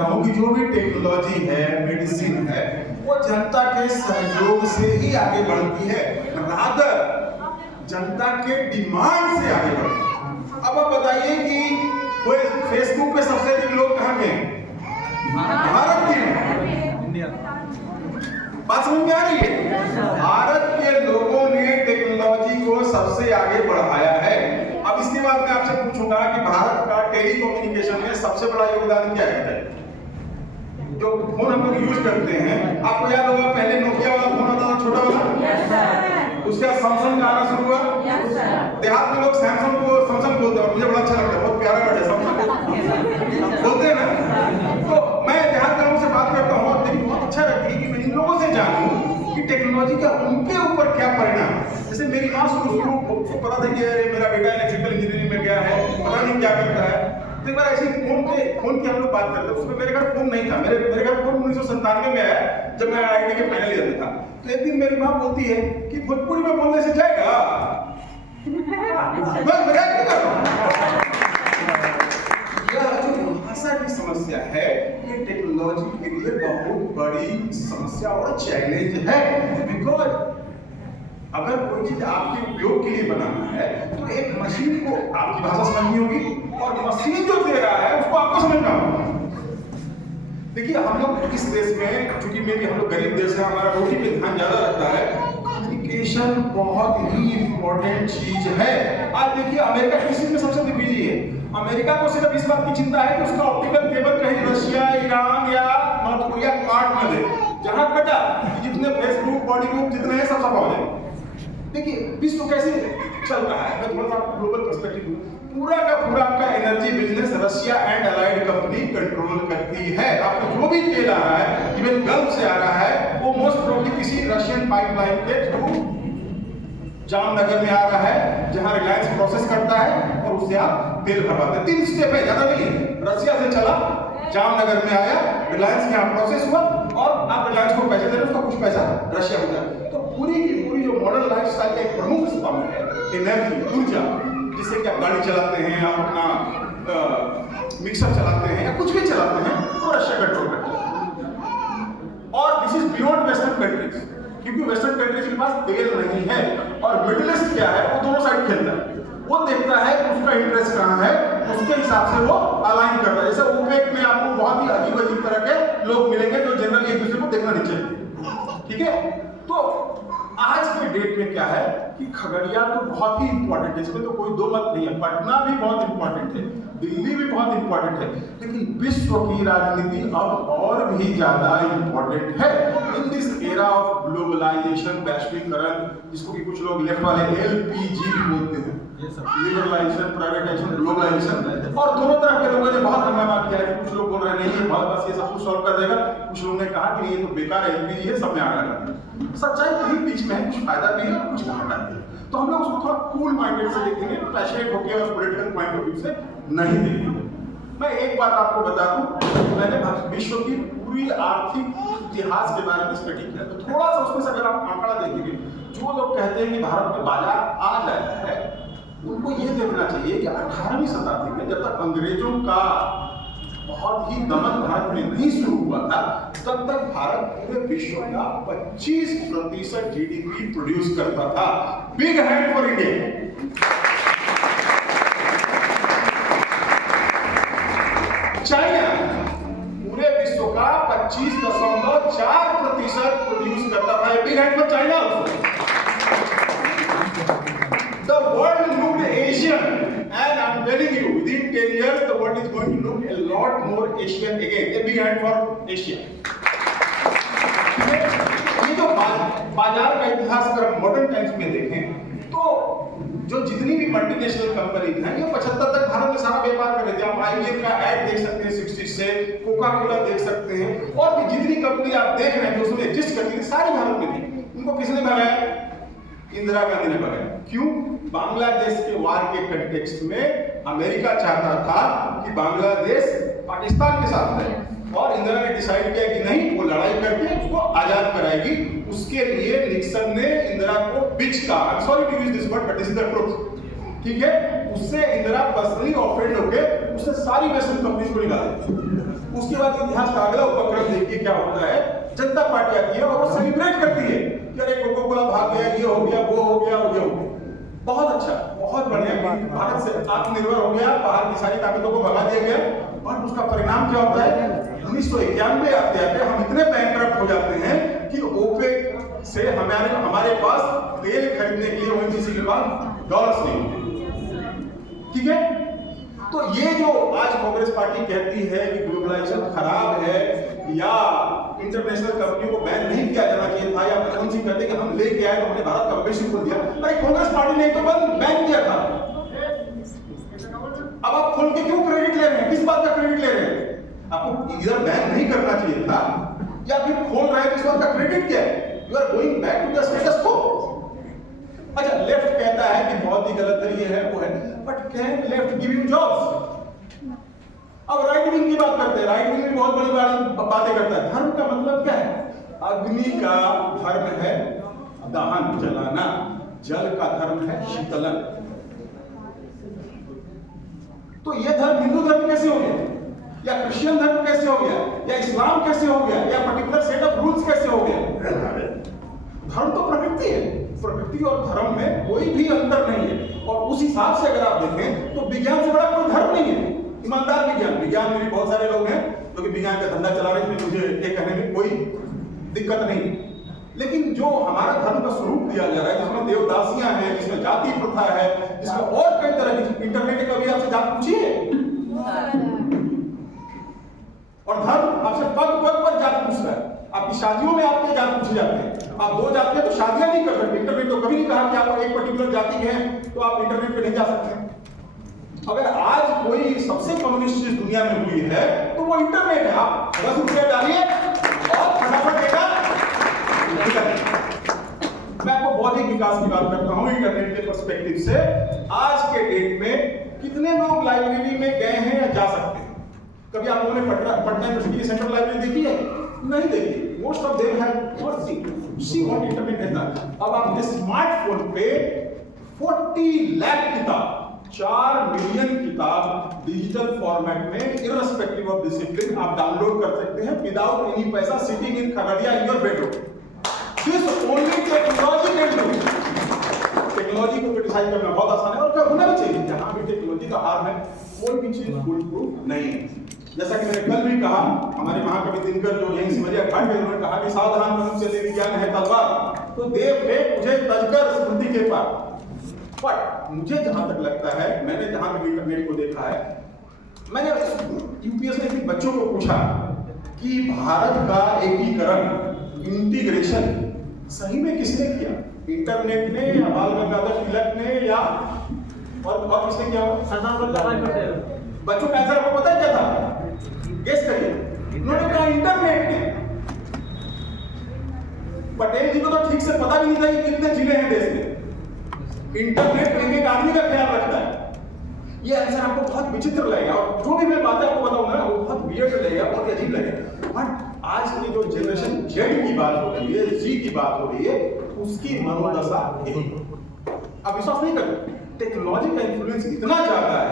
चाहता हूँ कि जो भी टेक्नोलॉजी है, मेडिसिन है, वो जनता के सहयोग से ही आगे बढ़ती है, रादर जनता के डिमांड से आगे बढ़ती है। अब आप बताइए कि फेसबुक पे सबसे अधिक लोग कहाँ के हैं? भारत के हैं। बात समझ में आ रही है? भारत के लोगों ने टेक्नोलॉजी को सबसे आगे बढ़ाया है। अब इसके बाद मैं आपसे पूछूंगा कि भारत का टेलीकम्युनिकेशन में सबसे बड़ा योगदान क्या है? जो फोन हम लोग यूज करते हैं, आपको याद होगा पहले नोकिया वाला फोन आता था, छोटा वाला, उसके बाद सैमसंग का आना शुरू हुआ। देहात में लोग सैमसंग को सैमसंग बोलते हैं, मुझे बड़ा अच्छा लगता है, बहुत प्यारा वर्ड है सैमसंग बोलते हैं ना। तो मैं देहात के लोगों से बात करता हूँ और मुझे बहुत अच्छा लगता है कि मैं इन लोगों से जानूं कि टेक्नोलॉजी का उनके ऊपर क्या परिणाम है। जैसे मेरी माँ शुरू पता था कि अरे मेरा बेटा इलेक्ट्रिकल इंजीनियरिंग में गया है, पता नहीं क्या करता है। तो एक बार ऐसी फोन की हम लोग बात करते हैं, उसमें मेरे घर फोन नहीं था, मेरे घर फोन 1997 में आया जब मैं आईटी के फाइनल ईयर में था। तो एक दिन मेरी माँ बोलती है कि भोजपुरी में बोलने से जाएगा। मैं मजाक नहीं कर रहा हूं। यह जो भाषा की समस्या है, ये टेक्नोलॉजी के लिए बहुत बड़ी समस्या और चैलेंज है। बिकॉज अगर कोई चीज आपके उपयोग के लिए बनाना है तो एक मशीन को आपकी भाषा समझनी होगी और मशीन जो दे रहा है उसको आपको समझना होगा। देखिए हम लोग इस देश में, चूंकि में भी हम लोग गरीब देश है, हमारा रोटी पे ध्यान ज्यादा रहता है। कम्युनिकेशन बहुत ही इंपॉर्टेंट चीज है। आज देखिए अमेरिका किस चीज में सबसे बिजी है? अमेरिका को सिर्फ इस बात की चिंता है कि उसका ऑप्टिकल केबल कहीं रशिया, ईरान या नॉर्थ कोरिया काट न दे। जहां कटा जितने फेसबुक, बॉलीवुड जितने हैं सब हो जाए। देखिए विश्व कैसे चल रहा है, मैं थोड़ा सा आपको ग्लोबल पर्सपेक्टिव दूं। पूरा का पूरा आपका energy business Russia and allied company control करती है। आपको जो भी तेल आ रहा है, इवन गल्फ से आ रहा है, वो मोस्ट प्रोबेबली किसी रशियन पाइपलाइन के थ्रू जामनगर में आ रहा है, जहां रिलायंस प्रोसेस करता है और उससे आप तेल भरवाते हैं। 3 स्टेप है, ज्यादा नहीं है। रशिया से चला, जामनगर में आया, रिलायंस के यहाँ प्रोसेस हुआ और आप रिलायंस को पैसे दे रहे हो, उसका कुछ पैसा रशिया हो जाए। तो पूरी की पूरी जो मॉडर्न लाइफस्टाइल का एक प्रमुख स्तंभ है एनर्जी, ऊर्जा, जिससे कि आप गाड़ी चलाते हैं, आप अपना मिक्सर चलाते हैं या कुछ भी चलाते हैं, वो रशिया कंट्रोल करता है। और this is beyond western countries, क्योंकि वेस्टर्न कंट्रीज के पास तेल नहीं है। और मिडिल ईस्ट क्या है, वो दोनों साइड खेलता है। वो देखता है उसका इंटरेस्ट कहाँ है, उसके हिसाब से वो अलाइन करता है। जैसे ओपेक में आपको बहुत ही अजीब अजीब तरह के लोग मिलेंगे जो जनरली एक दूसरे को देखना नहीं चाहिए, ठीक है। तो आज के डेट में क्या है कि खगड़िया तो बहुत ही इंपॉर्टेंट है, इसमें तो कोई दो मत नहीं है। पटना भी बहुत इंपॉर्टेंट है, दिल्ली भी बहुत इंपॉर्टेंट है, लेकिन विश्व की राजनीति अब और भी ज्यादा इंपॉर्टेंट है। In this era of globalisation, वैश्वीकरण, जिसको कि कुछ लोग लेफ्ट वाले LPG भी बोलते हैं, लिबरलाइजेशन, प्राइवेटाइजेशन, ग्लोबलाइजेशन। और दोनों तरफ के लोगों ने बहुत हंगामा किया है। कुछ लोग बोल रहे हैं नहीं बहुत बस ये सब कुछ सॉल्व कर देगा, कुछ लोगों ने कहा कि ये तो बेकार LPG है, सब में आग लगा। सच्चाई कहीं बीच में है, कुछ फायदा भी है कुछ घाटा भी है। तो हम लोग उसको थोड़ा कूल माइंडेड से देखेंगे, पैशनेट होकर और पॉलिटिकल पॉइंट ऑफ व्यू से नहीं देखेंगे। मैं एक बात आपको बता दूं, मैंने विश्व की पूरी आर्थिक इतिहास के बारे में स्टडी किया, तो थोड़ा सा उसमें से अगर आप आंकड़ा देखेंगे, जो लोग कहते हैं कि भारत में बाजार आ जाता है, उनको ये देखना चाहिए कि 18वीं शताब्दी में जब तक अंग्रेजों का बहुत ही दमन भारत में नहीं शुरू हुआ था, तब तक भारत पूरे विश्व का 25% GDP प्रोड्यूस करता था। Big hand for India. China पूरे विश्व का 25.4% प्रोड्यूस करता था। Big hand for China. The world looked Asian, and I'm telling you, within 10 years, the world is going to look a lot more Asian again. A big hand for Asia. ये जो बाजार का इतिहास अगर हम modern times में देखें, तो जो जितनी भी मल्टीनेशनल कंपनीज हैं, ये 75 तक भारत में सारा व्यापार कर रहे थे। आप IBM का ऐड देख सकते हैं 60 से, कोका कोला देख सकते हैं, और भी जितनी कंपनी आप देख रहे हैं जो उसमें एग्जिस्ट करती थी, सारी भारत में थी। उनको किसने भगाया? इंदिरा गांधी ने भगाया। क्यों? बांग्लादेश के वार के कंटेक्स्ट में अमेरिका चाहता था कि बांग्लादेश पाकिस्तान के साथ रहे, और इंदिरा ने डिसाइड किया कि नहीं, वो लड़ाई करके उसको आजाद कराएगी। उसके लिए निक्सन ने इंदिरा को बिच का, I am sorry to use this word but this is the truth, ठीक है। उससे इंदिरा पर्सनली ऑफेंड होके उससे सारी वेस्टर्न कंपनीज को निकाल दी। उसके बाद इतिहास का अगला उपक्रम देखिए क्या होता है। जनता पार्टी आती है और वो सेलिब्रेट करती है कि अरे कोको कोला भाग गया, ये हो गया, वो हो गया, वो हो गया। बहुत अच्छा, बहुत बढ़िया, भारत से आत्मनिर्भर हो गया, बाहर की सारी ताकतों को भगा दिया गया। और उसका परिणाम क्या होता है? 1991 आते आते हम इतने बैंकरप्ट हो जाते हैं कि ओपेक से हमारे पास तेल खरीदने के लिए ओएनजीसी के पास डॉलर्स नहीं होते। ठीक है, तो ये जो आज कांग्रेस पार्टी कहती है कि ग्लोबलाइजेशन खराब है या इंटरनेशनल कंपनियों को बैन नहीं किया जाना चाहिए था, या कौन सी कहते कि हम लेके आए तो हमने भारत का भविष्य खोल दिया। अरे कांग्रेस पार्टी ने तो बैन किया था, अब आप खोल के क्यों क्रेडिट ले रहे हैं? किस बात का क्रेडिट ले रहे हैं? आपको इधर बैन नहीं करना चाहिए था या फिर खोल रहे हैं, किस बात का क्रेडिट क्या है? You are going back to the status quo. अच्छा, लेफ्ट कहता है कि बहुत ही गलत है, ये है वो है, but can left give you jobs? अब राइट विंग की बात करते हैं, राइट विंग भी बहुत बड़ी बातें करता है। धर्म का मतलब क्या है? अग्नि का धर्म है दहन, जलाना, जल का धर्म है शीतलन। तो ये धर्म हिंदू धर्म कैसे हो गया, या क्रिश्चियन धर्म कैसे हो गया, या इस्लाम कैसे हो गया, या पर्टिकुलर सेट ऑफ रूल्स कैसे हो गया? धर्म तो प्रकृति है, प्रकृति और धर्म में कोई भी अंतर नहीं है। और उस हिसाब से अगर आप देखें तो विज्ञान से बड़ा कोई धर्म नहीं है। ईमानदार विज्ञान में भी बहुत सारे लोग हैं जो कि विज्ञान का धंधा चला रहे हैं, मुझे ये कहने में कोई दिक्कत नहीं। लेकिन जो हमारा धर्म का स्वरूप दिया जा रहा है, जिसमें देवदासियां हैं, जिसमें जाति प्रथा है, जिसमें और कई तरह की, इंटरनेट पे कभी आपसे जात पूछी है? और धर्म आपसे पग पग पर जात पूछ रहा है। आपकी शादियों में आपके जात पूछे जाते हैं। आप दो जाति हैं तो शादियां नहीं कर सकते। इंटरनेट तो कभी नहीं कहा कि आप एक पर्टिकुलर जाति के हैं तो आप इंटरनेट पे नहीं जा सकते। अगर आज कोई सबसे कम्युनिस्ट चीज दुनिया में हुई है तो वो इंटरनेट है। आप 10 रुपया डालिए और फटाफट देगा। मैं आपको बौद्धिक विकास की बात करता हूं इंटरनेट के पर्सपेक्टिव से। आज के डेट में कितने लोग लाइब्रेरी में गए हैं या जा सकते हैं? कभी आप लोगों ने पटना यूनिवर्सिटी की सेंट्रल लाइब्रेरी देखी है? नहीं देखी। Most of them have not see what internet is done. अब आपके स्मार्टफोन पे 40 लाख किताब, 4 मिलियन किताब डिजिटल फॉर्मेट में इररिस्पेक्टिव ऑफ डिसिप्लिन आप डाउनलोड कर सकते हैं विदाउट एनी पैसा, sitting in Khagaria in your bedroom. This only technology can do. Technology को क्रिटिसाइज करना बहुत आसान है और क्या होना भी चाहिए। जहां भी टेक्नोलॉजी का हार है कोई भी चीज फुल प्रूफ नहीं है। जैसा कि मैंने कल भी कहा, हमारे महाकवि दिनकर जो यही सिमरिया घाट में उन्होंने कहा कि सावधान मनुष्य ले विज्ञान है तलवार, तो देव ले मुझे तजकर स्मृति के पार। बट मुझे जहां तक लगता है, मैंने जहां तक इंटरनेट को देखा है, मैंने यूपीएससी के बच्चों को पूछा कि भारत का एकीकरण, इंटीग्रेशन सही में किसने किया? इंटरनेट ने या बाल गंगाधर तिलक ने या और किसने किया? सरदार वल्लभ भाई पटेल। बच्चों का आंसर आपको पता है क्या था? गेस करिए। उन्होंने कहा इंटरनेट ने। पटेल जी को तो ठीक से पता भी नहीं था कि कितने जिले हैं देश में। इंटरनेट एक आदमी का ख्याल रखता है। ये आंसर आपको बहुत विचित्र लगेगा और जो भी मैं बातें आपको बताऊंगा ना वो बहुत वियर्ड लगेगा, बहुत अजीब लगेगा। बट आज की जो जनरेशन जेड की बात हो रही है, जी की बात हो रही है, उसकी मनोदशा यही। आप विश्वास नहीं करते, टेक्नोलॉजी का इन्फ्लुएंस इतना ज्यादा है।